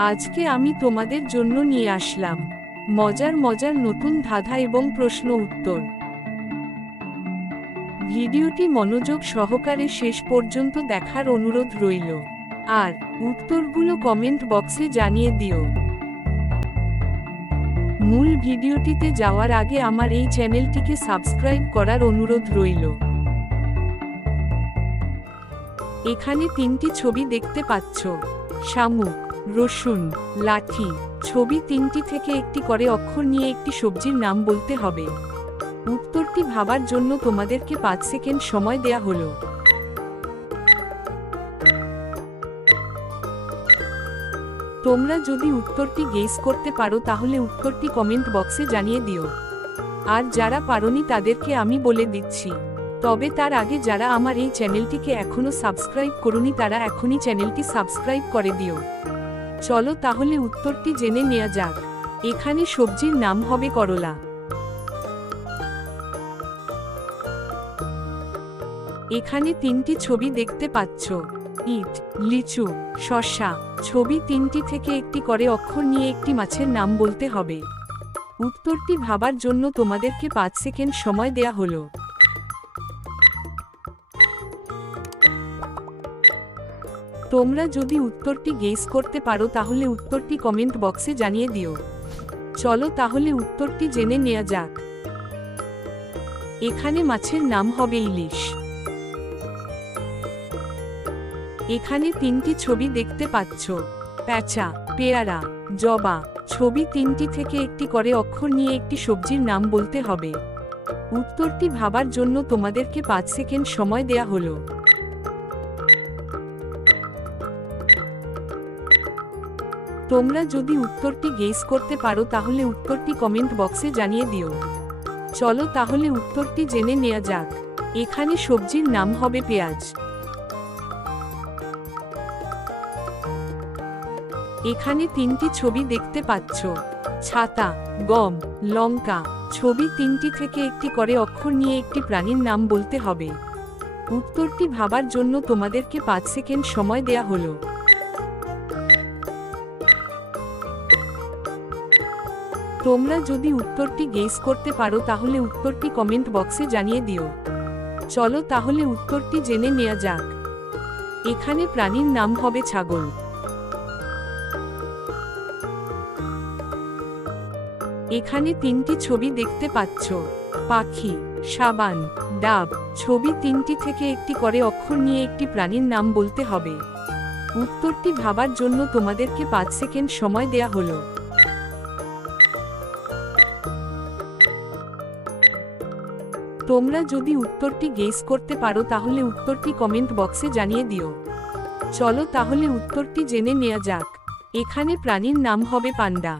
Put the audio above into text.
আজকে আমি তোমাদের জন্য নিয়ে আসলাম। মজার মজার নতুন ধাঁধা এবং প্রশ্ন উত্তর। ভিডিওটি মনোযোগ সহকারে শেষ পর্যন্ত দেখার অনুরোধ রইল। আর, উত্তরগুলো কমেন্ট বক্সে জানিয়ে দিও। মূল ভিডিওটিতে যাওয়ার আগে আমার এই চ্যানেলটিকে সাবস্ক্রাইব করার অনুরোধ রইল। এখানে তিনটি ছবি দেখতে পাচ্ছ। শামুক। রসুন, লাঠি, ছবি তিনটি থেকে একটি করে অক্ষর নিয়ে একটি সবজির নাম বলতে হবে। উত্তরটি ভাবার জন্য তোমাদেরকে পাঁচ সেকেন্ড সময় দেয়া হলো। তোমরা যদি উত্তরটি গেস করতে পারো তাহলে উত্তরটি কমেন্ট বক্সে জানিয়ে দিও। আর যারা পারোনি তাদেরকে আমি বলে দিচ্ছি। তবে তার আগে যারা আমার এই চ্যানেলটিকে এখনও সাবস্ক্রাইব করুনি তারা এখনই চ্যানেলটি সাবস্ক্রাইব করে দিও। চলো তাহলে উত্তরটি জেনে নেওয়া যাক। এখানে সবজির নাম হবে করলা। এখানে তিনটি ছবি দেখতে পাচ্ছ। ইট, লিচু, শসা, ছবি তিনটি থেকে একটি করে অক্ষর নিয়ে একটি মাছের নাম বলতে হবে। উত্তরটি ভাবার জন্য তোমাদেরকে পাঁচ সেকেন্ড সময় দেয়া হলো। তোমরা যদি উত্তরটি গেস করতে পারো, তাহলে উত্তরটি কমেন্ট বক্সে জানিয়ে দিও। চলো তাহলে উত্তরটি জেনে নেওয়া যাক। এখানে মাছের নাম হবে ইলিশ। এখানে তিনটি ছবি দেখতে পাচ্ছ। প্যাঁচা, পেয়ারা, জবা, ছবি তিনটি থেকে একটি করে অক্ষর নিয়ে একটি সবজির নাম বলতে হবে। উত্তরটি ভাবার জন্য তোমাদেরকে পাঁচ সেকেন্ড সময় দেয়া হলো। তোমরা যদি উত্তরটি গেস করতে পারো, তাহলে উত্তরটি কমেন্ট বক্সে জানিয়ে দিও। চলো তাহলে উত্তরটি জেনে নেওয়া যাক। এখানে সবজির নাম হবে পেঁয়াজ। এখানে তিনটি ছবি দেখতে পাচ্ছ। ছাতা, গম, লঙ্কা। ছবি তিনটি থেকে একটি করে অক্ষর নিয়ে একটি প্রাণীর নাম বলতে হবে। উত্তরটি ভাবার জন্য তোমাদেরকে পাঁচ সেকেন্ড সময় দেয়া হলো। তোমরা যদি উত্তরটি গেস করতে পারো তাহলে উত্তরটি কমেন্ট বক্সে জানিয়ে দিও। চলো তাহলে উত্তরটি জেনে নেওয়া যাক। এখানে প্রাণীর নাম হবে ছাগল। এখানে তিনটি ছবি দেখতে পাচ্ছ। পাখি, সাবান, ডাব, ছবি তিনটি থেকে একটি করে অক্ষর নিয়ে একটি প্রাণীর নাম বলতে হবে। উত্তরটি ভাবার জন্য তোমাদেরকে পাঁচ সেকেন্ড সময় দেয়া হলো। তোমরা যদি উত্তরটি গেস করতে পারো, তাহলে উত্তরটি কমেন্ট বক্সে জানিয়ে দিও। চলো তাহলে উত্তরটি জেনে নেওয়া যাক। এখানে প্রাণীর নাম হবে পান্ডা।